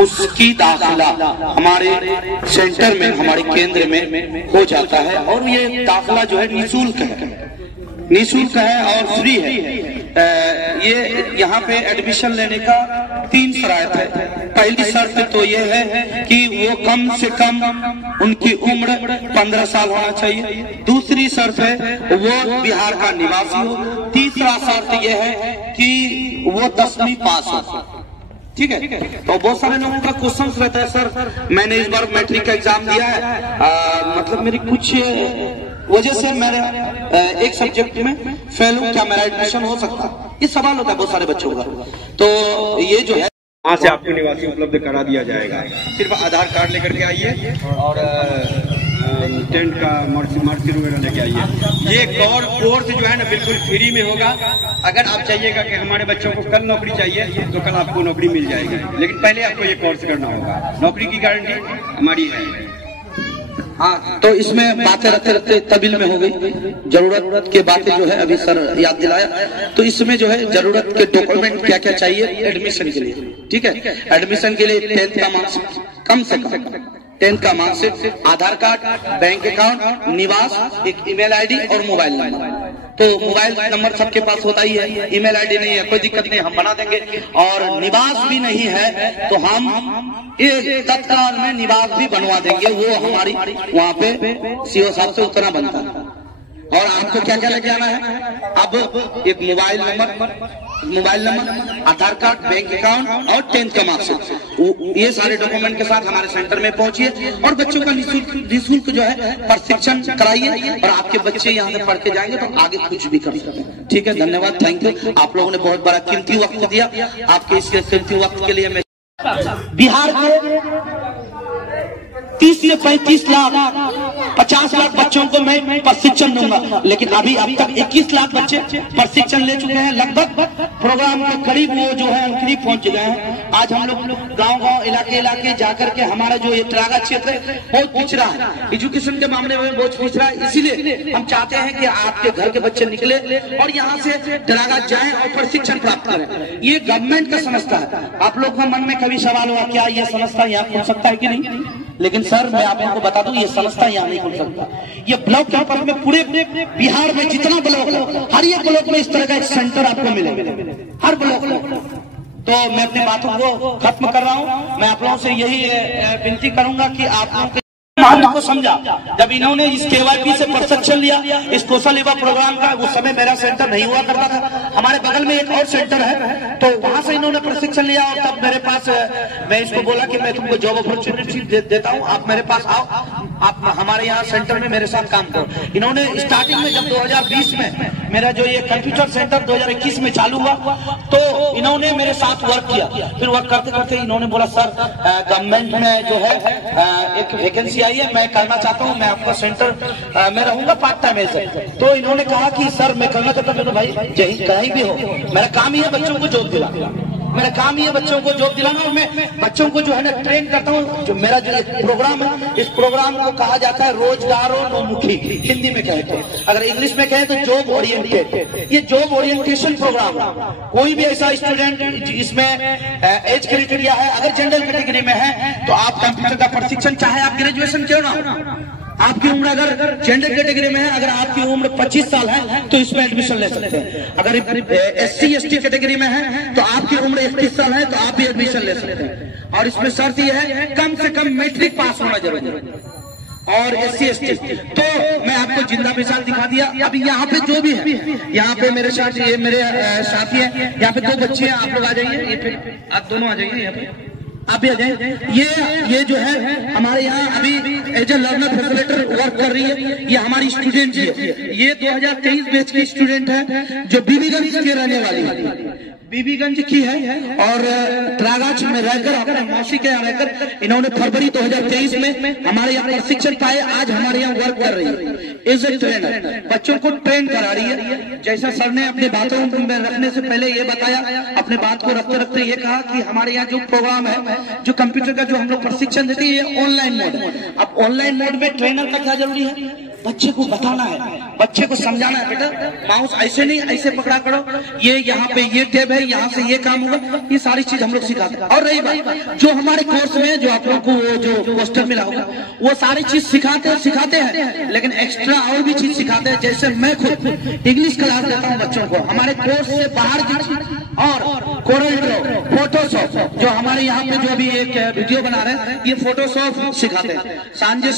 उसकी दाखिला हमारे सेंटर में, हमारे केंद्र में हो जाता है। और ये दाखिला जो है निःशुल्क है और फ्री है। ये यहाँ पे एडमिशन लेने का 3 शर्त है। पहली शर्त तो ये है कि वो कम से कम उनकी उम्र 15 साल होना चाहिए। दूसरी शर्त है वो बिहार का निवासी हो। तीसरा शर्त ये है कि वो 10वीं पास हो। ठीक है। तो बहुत सारे लोगों का क्वेश्चन रहता है, सर मैंने इस बार मैट्रिक का एग्जाम दिया है, मतलब मेरी कुछ वजह से मेरे एक सब्जेक्ट में फेल हूँ, क्या मेरा एडमिशन हो सकता है? ये सवाल होता है बहुत सारे बच्चों का। तो ये जो है वहाँ से आपको निवासी उपलब्ध करा दिया जाएगा। सिर्फ आधार कार्ड लेकर के आइए और टेंट का मार्कशीट वगैरह लेके आइए। ये कोर्स जो है ना बिल्कुल फ्री में होगा। अगर आप चाहिएगा कि हमारे बच्चों को कल नौकरी चाहिए तो कल आपको नौकरी मिल जाएगी, लेकिन पहले आपको ये कोर्स करना होगा। नौकरी की गारंटी हमारी है। हाँ, तो इसमें बातें रखते रखते तबिल में हो गई। जरूरत के बातें जो है अभी सर याद दिलाया। तो इसमें जो है जरूरत के डॉक्यूमेंट क्या क्या चाहिए एडमिशन के लिए। ठीक है, एडमिशन के लिए 10th का मार्क्स, कम से कम 10th का मार्क्स, आधार कार्ड, बैंक अकाउंट, निवास, एक ईमेल आईडी और मोबाइल नंबर। तो मोबाइल नंबर सबके पास होता ही है, ईमेल आईडी नहीं है, कोई दिक्कत नहीं, हम बना देंगे। और निवास भी नहीं है तो हम ये तत्काल में निवास भी बनवा देंगे। वो हमारी वहाँ पे सीओ साहब से उतना बनता है। और आपको क्या क्या लेके आना है? अब एक मोबाइल नंबर, आधार कार्ड, बैंक अकाउंट और 10th का मार्क्स, ये सारे डॉक्यूमेंट के साथ हमारे सेंटर में पहुंचिए और बच्चों का निःशुल्क जो है प्रशिक्षण कराइए। और आपके बच्चे यहाँ से पढ़ के जाएंगे तो आगे कुछ भी कर सकते हैं। ठीक है, धन्यवाद, थैंक यू। आप लोगों ने बहुत बड़ा कीमती वक्त दिया। आपके इस कीमती वक्त के लिए मैं बिहार के 30 से 35 लाख 50 लाख बच्चों को मैं प्रशिक्षण दूंगा, लेकिन अभी अब तक 21 लाख बच्चे प्रशिक्षण ले चुके हैं। लगभग प्रोग्राम के करीब वो जो है करीब पहुंच गए हैं। आज हम लोग गांव-गांव, इलाके जाकर के हमारा जो ये तरागा क्षेत्र है बहुत पिछड़ा है, एजुकेशन के मामले में बहुत पिछड़ा है। इसीलिए हम चाहते हैं कि आपके घर के बच्चे निकले और यहाँ से तरागा जाएं और प्रशिक्षण प्राप्त करें। ये गवर्नमेंट का संस्था है। आप लोग का मन में कभी सवाल हुआ क्या ये संस्था यहाँ खुल सकता है कि नहीं? लेकिन सर मैं आप लोगों को बता दूं ये संस्था यहाँ नहीं खुल सकता। ये ब्लॉक कैंपस में पूरे बिहार में जितना ब्लॉक है, हर एक ब्लॉक में इस तरह का एक सेंटर आपको मिलेगा, हर ब्लॉक में। तो मैं अपनी बातों को खत्म कर रहा हूँ। मैं आप लोगों से यही विनती करूंगा कि आप लोगों महत्व को समझा। जब इन्होंने इस केवाईपी से प्रशिक्षण लिया, इस कौशल युवा प्रोग्राम का, उस समय मेरा सेंटर नहीं हुआ करता था। हमारे बगल में एक और सेंटर है, तो वहां से इन्होंने प्रशिक्षण लिया और तब मेरे पास मैं इसको बोला कि मैं तुमको जॉब अपॉर्चुनिटी देता हूं, आप मेरे पास आओ, आप हमारे यहाँ सेंटर में मेरे साथ काम करो। इन्होंने स्टार्टिंग में जब 2020 में मेरा जो ये कंप्यूटर सेंटर 2021 में चालू हुआ तो इन्होंने मेरे साथ वर्क किया। फिर वर्क करते करते इन्होंने बोला सर गवर्नमेंट में जो है एक वैकेंसी आई है, मैं करना चाहता हूँ, मैं आपका सेंटर में रहूंगा पार्ट टाइम ऐसे। तो इन्होंने कहा कि सर मैं करना चाहता हूँ। भाई कहीं भी हो, मेरा काम ही है बच्चों को जॉब दिलाना, मेरा काम ही है बच्चों को जॉब दिलाना। और मैं बच्चों को जो है ना ट्रेन करता हूँ। जो मेरा जो प्रोग्राम है, इस प्रोग्राम को कहा जाता है रोजगारोन्मुखी, हिंदी में कहे तो, अगर इंग्लिश में कहे तो जॉब ओरिएंटेड। ये जॉब ओरिएंटेशन प्रोग्राम है। कोई भी ऐसा स्टूडेंट जिसमें एज क्राइटेरिया है, अगर जनरल कैटेगरी में है तो आप कंप्यूटर का प्रशिक्षण, चाहे आप ग्रेजुएशन क्यों ना हो, आपकी उम्र अगर जनरल कैटेगरी में है, अगर आपकी उम्र 25 साल है तो इसमें एडमिशन ले सकते हैं। अगर SC ST कैटेगरी में है तो आपकी उम्र 31 साल है तो आप भी एडमिशन ले सकते हैं। और इसमें शर्त यह है कम से कम मैट्रिक पास होना जरूरी है। और SC ST तो मैं आपको जिंदा मिसाल दिखा दिया। अभी यहाँ पे जो भी है, यहाँ पे मेरे साथ ये मेरे साथी है, यहाँ पे 2 बच्चे हैं, आप लोग आ जाइए, ये पे आप दोनों आ जाइए, यहाँ पे आप भी आ जाए। ये जो है हमारे यहाँ अभी as a learner facilitator work कर रही है। ये हमारी स्टूडेंट जी है। ये 2023 बैच की स्टूडेंट है जो बीबीगंज के रहने वाली है, बीबीगंज की है और तरागाछ में रहकर अपने मौसी के यहाँ रहकर इन्होंने फरवरी 2023 में हमारे यहाँ प्रशिक्षण पाए। आज हमारे यहाँ वर्क कर रही है एज ए ट्रेनर, बच्चों को ट्रेन करा रही है। जैसा सर ने अपने बातों में रखने से पहले ये बताया, अपने बात को रखते रखते ये कहा कि हमारे यहाँ जो प्रोग्राम है, जो कंप्यूटर का जो हम लोग प्रशिक्षण देते हैं, ये ऑनलाइन मोड है। अब ऑनलाइन मोड में ट्रेनर का क्या जरूरी है? बच्चे को बताना है, बच्चे को समझाना है, बेटा माउस ऐसे नहीं ऐसे पकड़ा करो, ये यहाँ पे ये टैब है, यहाँ से ये काम होगा, ये सारी चीज हम लोग सिखाते हैं। और रही बात जो हमारे कोर्स में जो आप लोग को वो जो पोस्टर मिला होगा वो सारी चीज सिखाते हैं, लेकिन एक्स्ट्रा और भी चीज सिखाते हैं। जैसे मैं खुद इंग्लिश क्लास देता हूँ बच्चों को, हमारे कोर्स से बाहर की और कोरल ड्रॉ, फोटोशॉप, जो हमारे यहाँ पे जो अभी एक वीडियो बना रहे हैं ये फोटोशॉप सिखाते हैं। साजिद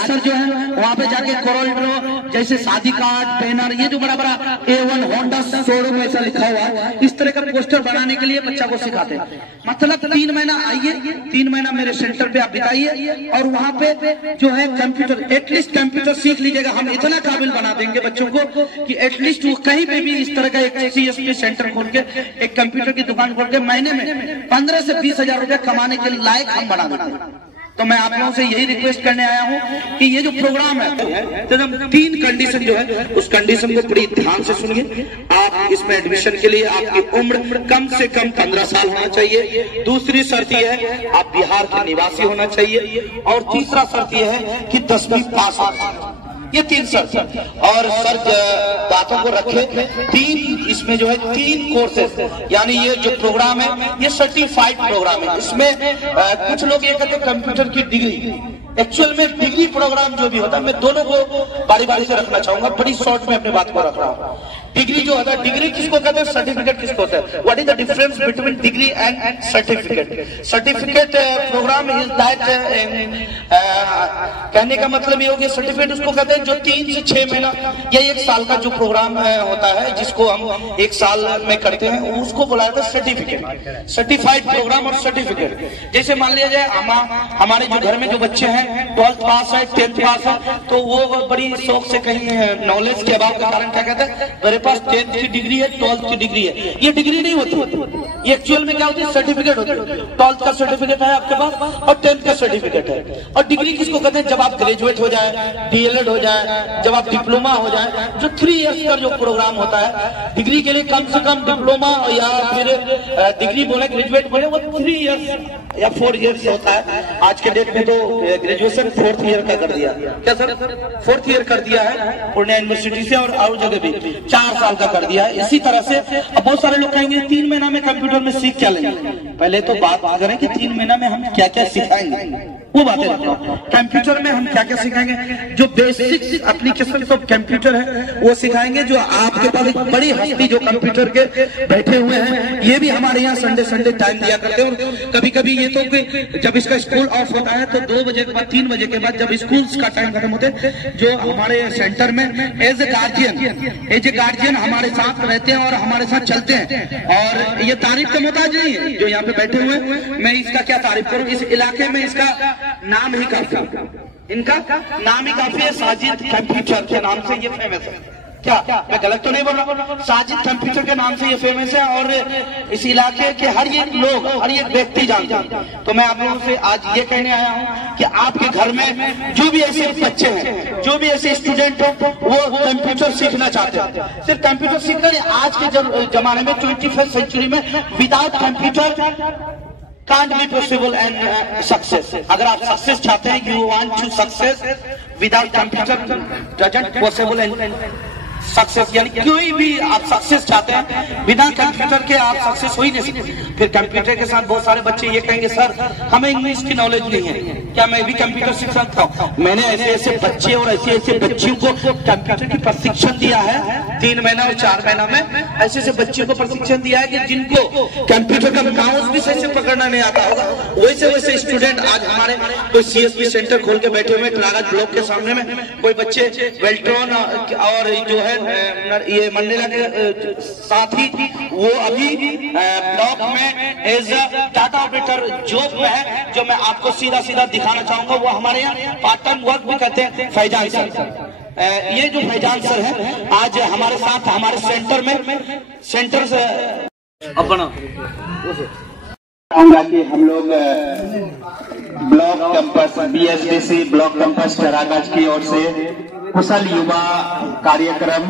सर जो है वहाँ पे जाके कोरल ड्रॉ जैसे शादी कार्ड, बैनर, ये जो बड़ा बड़ा A1 होंडा शोरूम ऐसा लिखा हुआ है, इस तरह का पोस्टर बनाने के लिए बच्चा को सिखाते हैं। मतलब 3 महीना आइए, 3 महीना मेरे सेंटर पे आप बिताइए और वहाँ पे जो है कंप्यूटर, एटलीस्ट कंप्यूटर सीख लीजिएगा। हम इतना काबिल बना देंगे बच्चों को कि एटलीस्ट वो कहीं पे भी इस तरह का एक CSP सेंटर खोल के, एक कंप्यूटर की दुकान खोल के महीने में 15 से 20 हजार रुपए कमाने के लायक हम बना देते हैं। तो मैं आप लोगों से यही रिक्वेस्ट करने आया हूँ कि ये जो प्रोग्राम है तो 3 कंडीशन जो है उस कंडीशन को बड़ी ध्यान से सुनिए। आप इसमें एडमिशन के लिए आपकी उम्र कम से कम 15 साल होना चाहिए। दूसरी शर्त यह है आप बिहार के निवासी होना चाहिए और तीसरा शर्त यह है कि 10वीं पास होना चाहिए। ये 3 शर्त और सर बातों को रखे। 3 इसमें जो है 3 कोर्सेज, यानी ये जो प्रोग्राम है ये सर्टिफाइड प्रोग्राम है। इसमें कुछ लोग ये कहते हैं कंप्यूटर की डिग्री, एक्चुअल में डिग्री प्रोग्राम जो भी होता है, मैं दोनों को बारी बारी से रखना चाहूंगा, बड़ी शॉर्ट में अपनी बात को रख रहा हूँ। डिग्री जो होता है, डिग्री किसको कहते हैं, सर्टिफिकेट किसको होता है? What is the difference between degree and certificate? Certificate programme is that, कहने का मतलब ये हो गया सर्टिफिकेट उसको कहते हैं जो 3 से 6 महीना या 1 साल का जो प्रोग्राम होता है जिसको हम 1 साल में करते हैं उसको बोला जाता है सर्टिफिकेट। सर्टिफाइड प्रोग्राम और सर्टिफिकेट, जैसे मान लिया जाए हमारे जो घर में जो बच्चे हैं 12th पास है, 10th पास है, तो वो बड़ी शौक से कहीं नॉलेज के अभाव के कारण क्या कहते हैं मेरे पास 10th की डिग्री है, 12th की डिग्री है। ये डिग्री नहीं होती, ये एक्चुअल में क्या होती है, सर्टिफिकेट होती है। 12th का सर्टिफिकेट है आपके पास और 10th का सर्टिफिकेट है। और डिग्री किसको कहते हैं, जब आप ग्रेजुएट हो जाए, DLED हो जाए, जब आप डिप्लोमा हो जाए, जो 3 इयर्स का जो प्रोग्राम होता है डिग्री के लिए, कम से कम डिप्लोमा या फिर डिग्री बोले, ग्रेजुएट बोले, वो 3 इयर्स या 4 इयर्स होता है। आज के डेट में तो ग्रेजुएशन 4th ईयर का कर दिया, क्या सर 4th ईयर कर दिया है पूर्णिया यूनिवर्सिटी से, और जगह भी 4 साल का कर दिया है। इसी तरह से अब बहुत सारे लोग कहेंगे 3 महीना में कंप्यूटर में सीख क्या लेंगे। पहले तो बात करें कि 3 महीना में हम क्या क्या सिखाएंगे, वो बातें कंप्यूटर में हम क्या क्या सिखाएंगे। जो बेसिक एप्लीकेशन ऑफ कंप्यूटर है वो सिखाएंगे, जो आपके पास एक बड़ी हस्ती जो कंप्यूटर के बैठे हुए हैं, ये भी हमारे यहाँ संडे टाइम दिया करते हैं। और कभी कभी ये तो जब इसका स्कूल ऑफ होता है तो 2 बजे के बाद, 3 बजे के बाद जब स्कूल का टाइम खत्म होते हैं, जो हमारे सेंटर में एज ए गार्जियन हमारे साथ रहते हैं और हमारे साथ चलते हैं। और ये तारीफ का मोहताज नहीं है जो यहाँ पे बैठे हुए हैं, मैं इसका क्या तारीफ करूँ, इस इलाके में इसका नाम ही काफी, इनका नाम ही काफी है। साजिद कंप्यूटर के नाम से ये फेमस है। क्या मैं गलत तो नहीं बोल रहा? साजिद कंप्यूटर के नाम से ये फेमस है और इस इलाके के हर एक लोग, हर एक व्यक्ति जानते हैं। तो मैं आप लोगों से आज ये कहने आया हूँ कि आपके घर में जो भी ऐसे बच्चे हैं, जो भी ऐसे स्टूडेंट हो, वो कंप्यूटर सीखना चाहते हैं। सिर्फ कंप्यूटर सीखना नहीं, आज के जमाने में 21st सेंचुरी में without computer can't be possible and success. अगर आप सक्सेस चाहते हैं, you want to success without computer doesn't possible and success, यानी कोई भी आप सक्सेस चाहते हैं बिना कंप्यूटर के आप सक्सेस हो ही नहीं सकते। फिर कंप्यूटर के साथ बहुत सारे बच्चे ये कहेंगे सर हमें इंग्लिश की नॉलेज नहीं है, क्या मैं भी कंप्यूटर सीख सकता हूँ? मैंने ऐसे बच्चे और ऐसे बच्चियों को कंप्यूटर की प्रशिक्षण दिया है 3 महीना और 4 महीना में। ऐसे बच्चियों को प्रशिक्षण दिया है कि जिनको कंप्यूटर का माउस भी सही से पकड़ना नहीं आता होगा, वैसे स्टूडेंट आज हमारे कोई CSP सेंटर खोल के बैठे हुए ट्रागज ब्लॉक के सामने में, कोई बच्चे वेल्ट्रॉन और जो है ये मंडेला के साथ ही वो अभी ब्लॉक में as a data operator job में है। जो मैं आपको सीधा दिखाना चाहूंगा, वो हमारे यहाँ पार्ट टाइम वर्क भी करते हैं। फैजान सर, ये जो फैजान सर है आज हमारे साथ हमारे सेंटर से अपना कि हम लोग block campus BSDC block campus ट्रागज की ओर से कुशल युवा कार्यक्रम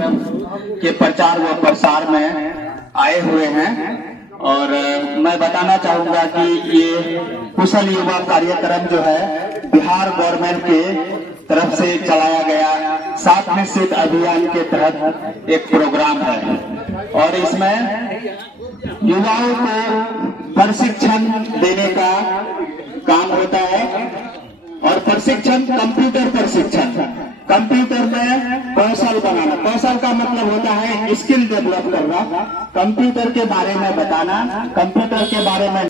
के प्रचार व प्रसार में आए हुए हैं। और मैं बताना चाहूंगा कि ये कुशल युवा कार्यक्रम जो है बिहार गवर्नमेंट के तरफ से चलाया गया 7 निश्चित अभियान के तहत एक प्रोग्राम है और इसमें युवाओं को प्रशिक्षण देने का काम होता है और प्रशिक्षण कंप्यूटर प्रशिक्षण, कंप्यूटर में कौशल बनाना। कौशल का मतलब होता है स्किल डेवलप करना, कंप्यूटर के बारे में बताना, कंप्यूटर के बारे में